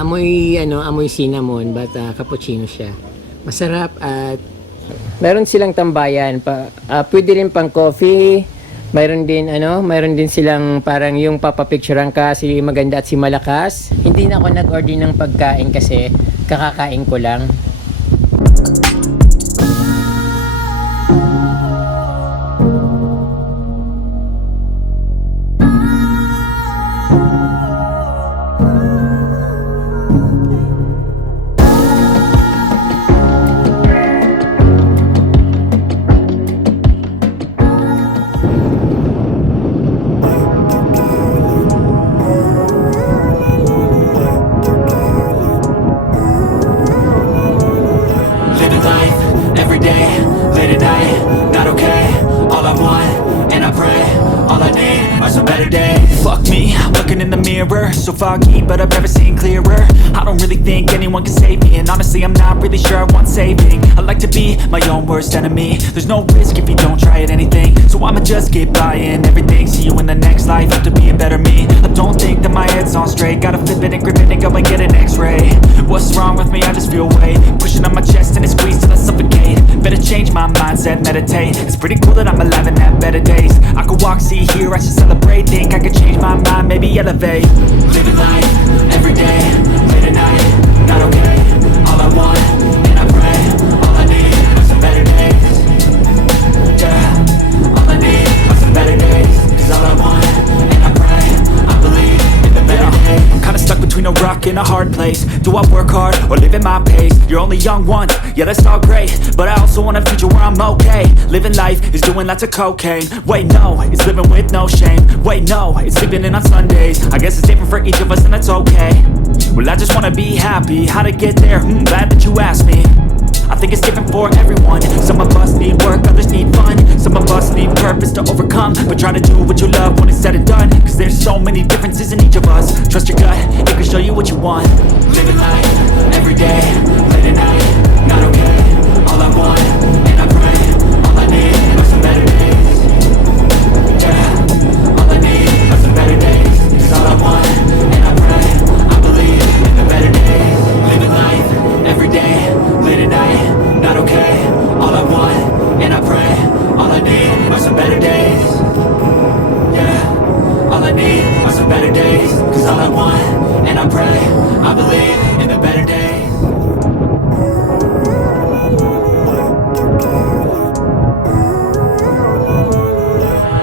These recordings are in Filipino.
amoy cinnamon but cappuccino siya. Masarap at meron silang tambayan pwede rin pang coffee. Mayroon din silang parang yung papapicturean ka si maganda at si malakas. Hindi na ako nag-order ng pagkain kasi kakakain ko lang. So foggy, but I've never seen clearer. I don't really think anyone can save me, and honestly I'm not really sure I want saving. I like to be my own worst enemy. There's no risk if you don't try at anything, so I'ma just keep buying everything. See you in the next life, have to be a better me. I don't think that my head's on straight. Gotta flip it and grip it and go and get an x-ray. What's wrong with me? I just feel weight pushing on my chest and it squeezes till I suffocate. Better change my mindset, meditate. It's pretty cool that I'm alive and have better days. I could walk, see, hear, I should celebrate. Think I could change my mind, maybe elevate. Living life, everyday, late at night, not okay. All I want, and I pray, all I need are some better days. Yeah, all I need are some better days. Cause all I want, and I pray, I believe in the better days. I'm kinda stuck between a rock and a hard place. Do I work hard, or live at my pace? You're only young once, yeah that's all great, but I also want a future where I'm okay. Living life is doing lots of cocaine. Wait no, it's living with no shame. Wait no, it's sleeping in on Sundays. I guess it's different for each of us and that's okay. Well I just wanna be happy, how to get there? Glad that you asked me. I think it's different for everyone. Some of us need work, others need fun. Some of us need purpose to overcome, but try to do what you love when it's said and done. Cause there's so many differences in each of us. Trust your gut, it can show you what you want. Living life, everyday, late at night, not okay. All I want, and I pray, all I need are some better days. Yeah, all I need are some better days. Cause all I want, and I pray, I believe in the better days. Living life, everyday, late at night, not okay. All I want, and I pray, all I need are some better days. Yeah, all I need are some better days. Cause all I want, and I pray, I believe in the better days.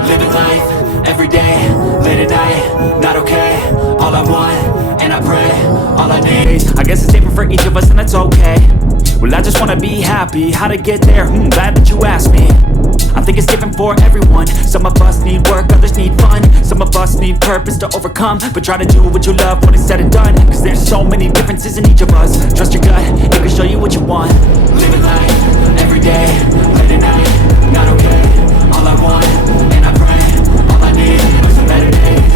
Living life, everyday, late at night, not okay. All I want, and I pray, all I need. I guess it's different for each of us and that's okay. Well I just wanna be happy, how to get there? Glad that you asked me. I think it's different for everyone. Some of us need work, others need fun. Some of us need purpose to overcome, but try to do what you love when it's said and done. Cause there's so many differences in each of us. Trust your gut, it can show you what you want. Living life, everyday, late at night, not okay. All I want, and I pray, all I need are some better days.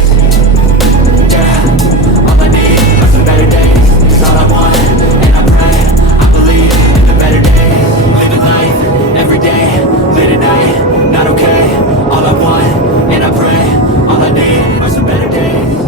Yeah, all I need are some better days. Cause all I want, and I pray, I believe in the better days. Living life, everyday, late at night, not okay. All I want, and I pray, all I need are some better days.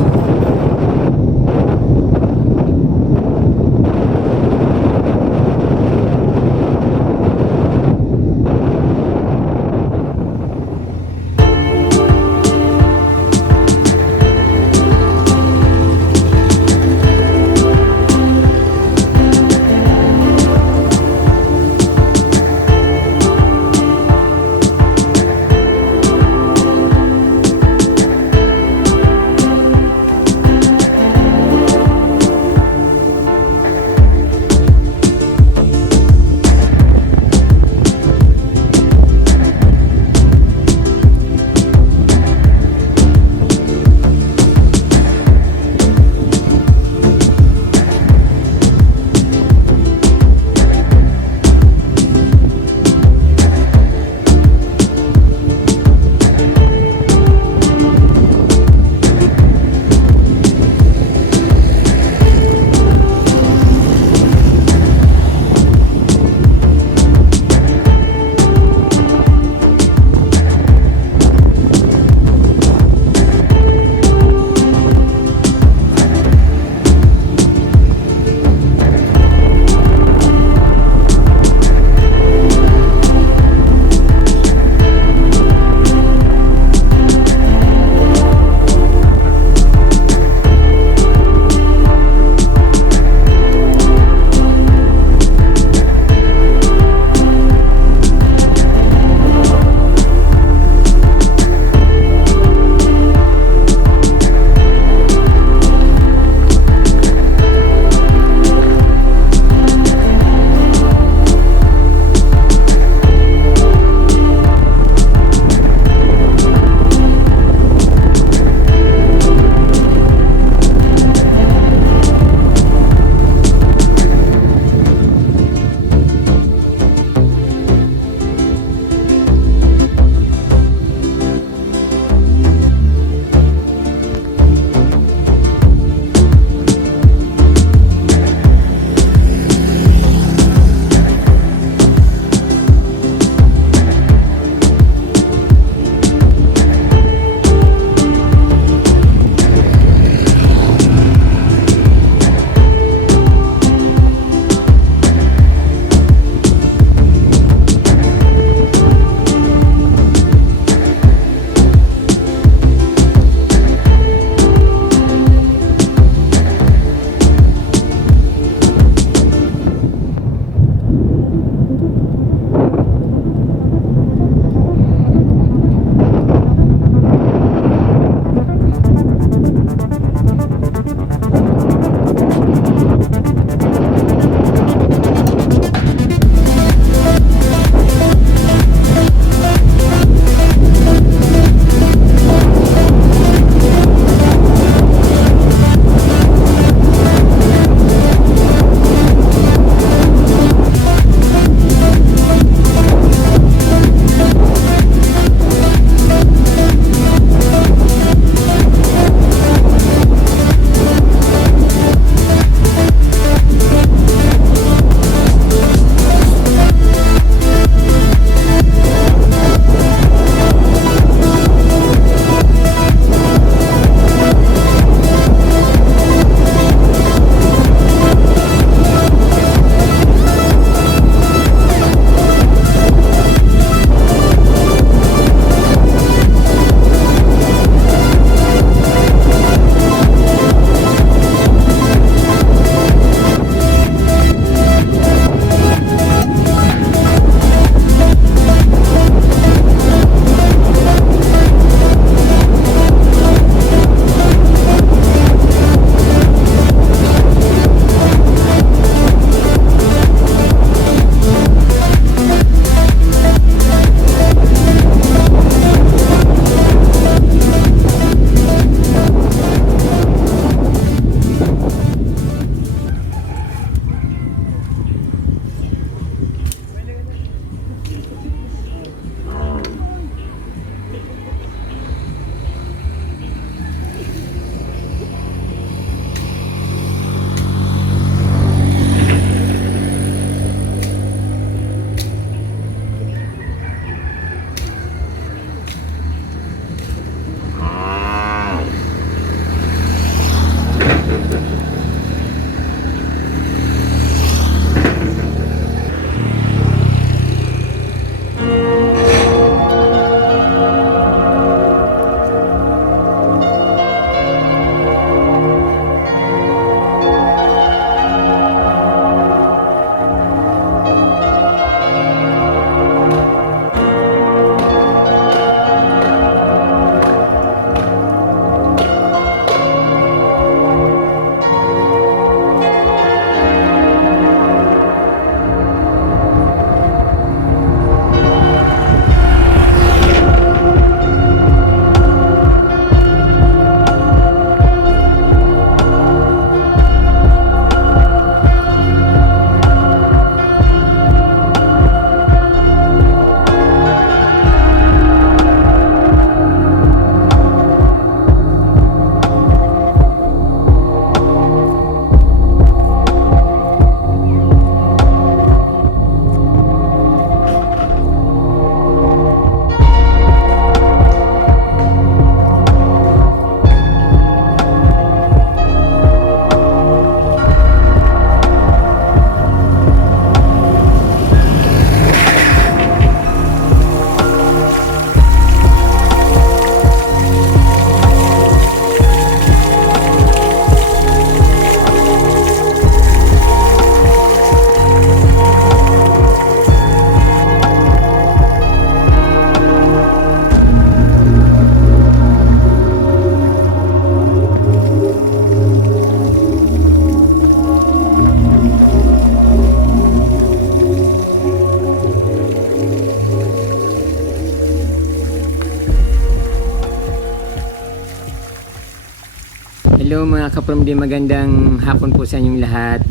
Hello mga kapromdi, magandang hapon po sa inyong lahat.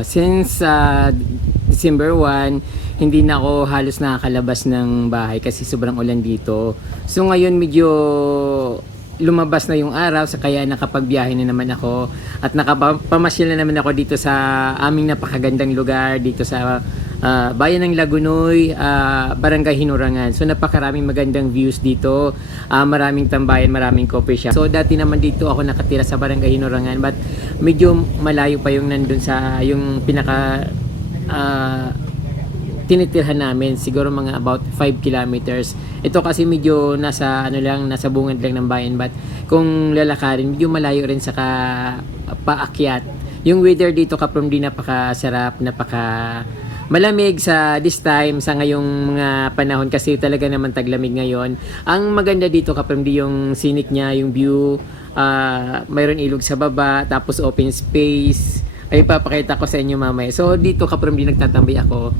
Since December 1, hindi na ako halos nakakalabas ng bahay kasi sobrang ulan dito. So ngayon medyo lumabas na yung araw, sa kaya nakapagbiyahe na naman ako at nakapamasyal na naman ako dito sa aming napakagandang lugar dito sa bayan ng Lagunoy, Barangay Hinurangan. So napakaraming magandang views dito, maraming tambayan, maraming coffee shop. So dati naman dito ako nakatira sa Barangay Hinurangan, but medyo malayo pa yung nandun sa yung pinaka tinitirhan namin, siguro mga about 5 kilometers. Ito kasi medyo nasa nasa bungad lang ng bayan, but kung lalakarin medyo malayo rin sa paakyat. Yung weather dito kaprom di napakasarap, malamig sa this time, sa ngayong mga panahon kasi talaga naman taglamig ngayon. Ang maganda dito kaprom di yung scenic niya, yung view, mayroon ilog sa baba, tapos open space. Ay papakita ko sa inyo mamaya. So dito kaprom di nagtatambay ako.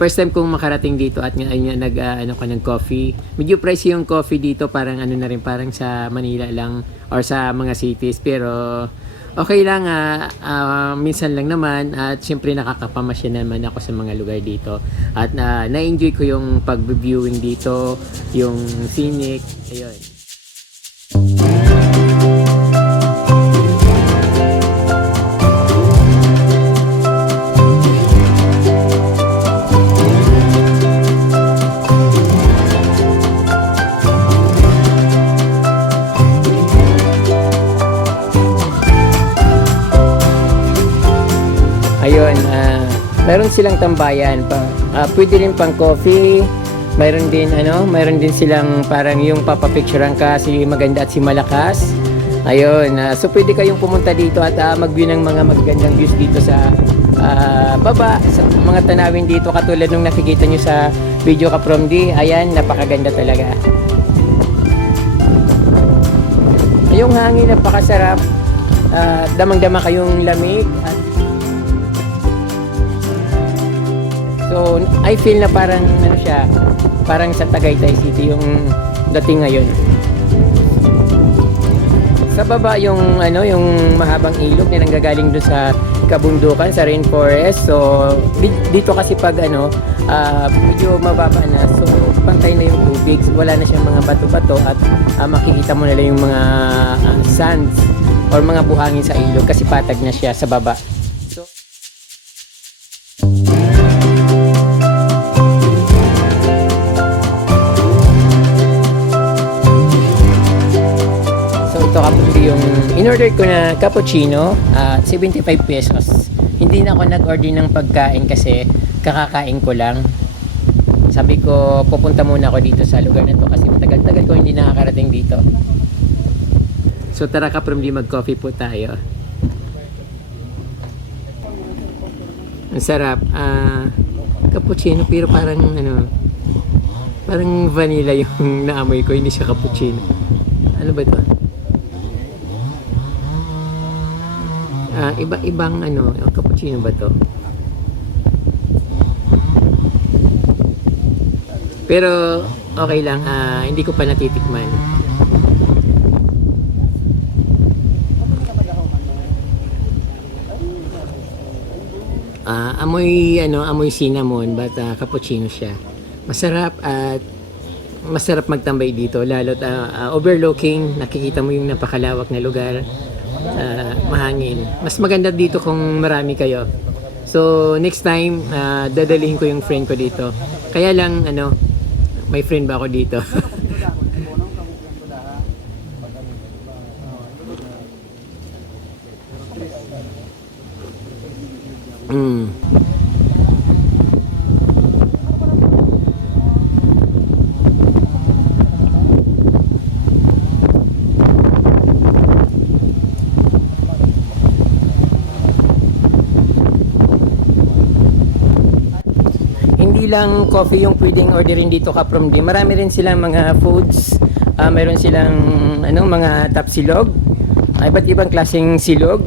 First time kong makarating dito at ngayon ng coffee. Medyo pricey yung coffee dito, parang na rin, parang sa Manila lang or sa mga cities, pero okay lang, minsan lang naman at syempre nakakapamasya naman ako sa mga lugar dito at na-enjoy ko yung pag-viewing dito, yung scenic, ayun. Ayun, meron silang tambayan, pwede rin pang coffee, mayroon din silang parang yung papapicturean ka, si maganda at si malakas. Ayun, so pwede kayong pumunta dito at mag-view ng mga magagandang views dito sa baba, sa mga tanawin dito katulad nung nakikita nyo sa video kaprom di. Ayan, napakaganda talaga. Yung hangin napakasarap, damang-dama kayong lamig at so, I feel na parang parang sa Tagaytay City yung dating ngayon. Sa baba yung yung mahabang ilog na nanggagaling doon sa kabundukan, sa rainforest. So, dito kasi pag medyo mababa na, so pantay na yung tubig. Wala na siyang mga bato-bato at makikita mo na lang yung mga sands or mga buhangin sa ilog kasi patag na siya sa baba. Ito kapag yung in-order ko na cappuccino, 75 pesos. Hindi na ako nag-order ng pagkain kasi kakakain ko lang. Sabi ko, pupunta muna ako dito sa lugar na to kasi matagal-tagal ko hindi nakakarating dito. So tara kaprom di mag-coffee po tayo. Ang sarap. Cappuccino pero parang parang vanilla yung naamoy ko, hindi siya cappuccino. Ano ba ito? Iba-ibang cappuccino ba to? Pero okay lang, hindi ko pa natitikman. Amoy cinnamon, but cappuccino siya. Masarap at masarap magtambay dito, lalo't overlooking, nakikita mo yung napakalawak na lugar. Mahangin. Mas maganda dito kung marami kayo. So next time dadalhin ko yung friend ko dito. Kaya lang may friend ba ako dito? Hindi lang coffee yung pwedeng orderin dito kaprom di. Marami rin silang mga foods. Mayroon silang mga tapsilog. Iba't ibang klaseng silog.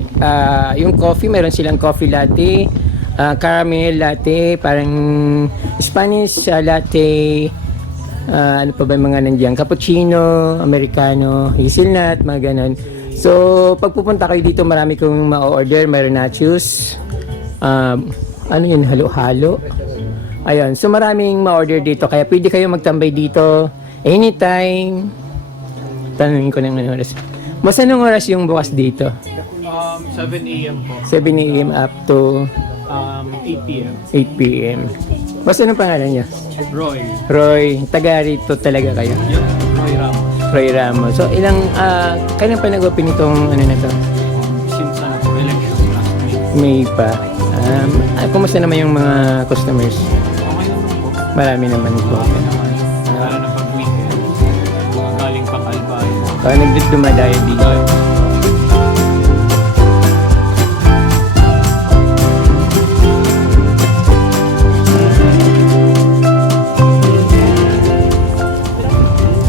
Yung coffee, mayroon silang coffee latte, caramel latte, parang Spanish latte, ano pa ba yung mga nandiyan? Cappuccino, Americano, hazelnut, mga ganon. So, pag pupunta kayo dito, marami kong ma-order. Mayroon nachos. Ano yun? Halo-halo. Ayun. So, maraming ma-order dito. Kaya pwede kayo magtambay dito anytime. Tanungin ko ng ano oras. Mas anong oras yung bukas dito? 7 a.m. po. 7 a.m. up to 8 p.m. 8 p.m. Mas anong pangalan niya? Roy. Roy. Taga rito talaga kayo. Yun, Roy Ramos. Roy Ramos. So, kailan pa nag-open itong ano na to? Since election last week. May pa. Kumusta naman yung mga customers? Okay naman po. Marami naman po. Okay naman. Lalo na pag weekend. Mga galing pang Albay. Nagdumadayo dito.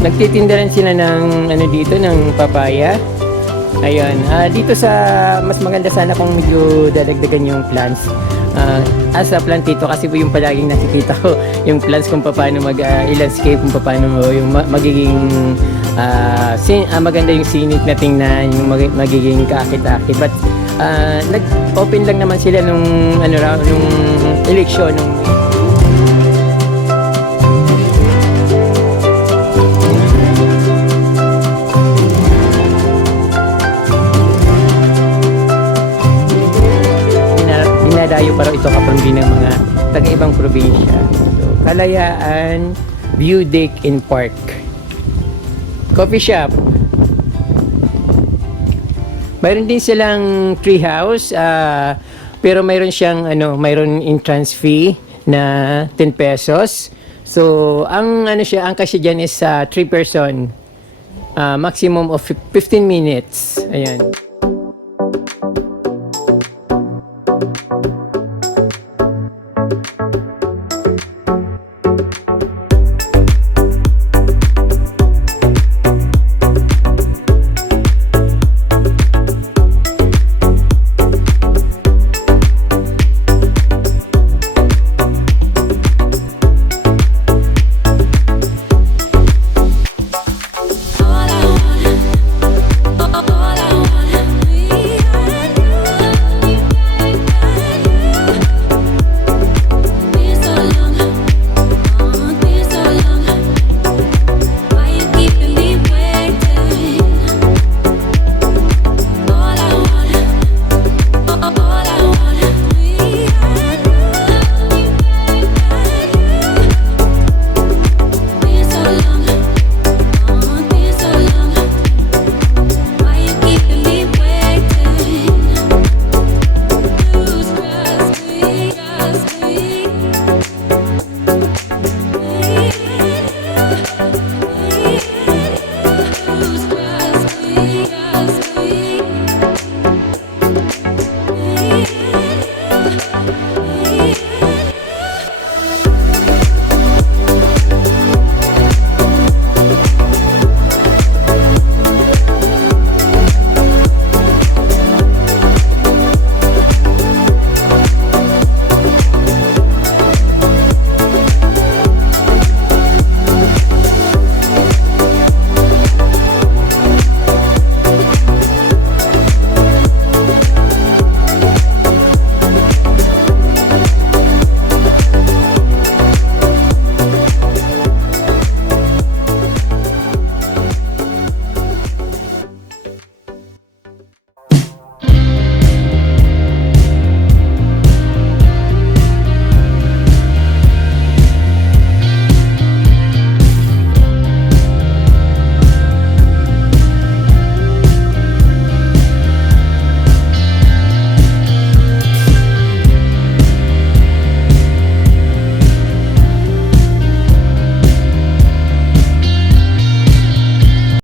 Nagtitinda rin sila ng ano dito, ng papaya. Ayun. Dito sa mas maganda sana kung medyo dadagdagan yung plants. As a plantito kasi po yung palaging nakikita ko yung plants kung paano mag-landscape, kung paano yung magiging maganda yung scenic na tingnan, yung magiging kaakit-akit. But nag-open lang naman sila nung nung eleksyon nung dinadayo pa raw ito kapambi ng mga taga-ibang probinsya. So, Kalayaan View Deck and Park. Coffee shop. Mayroon din silang tree house, pero mayroon siyang mayroon entrance fee na 10 pesos. So, ang kasi diyan is 3 person. Maximum of 15 minutes. Ayan.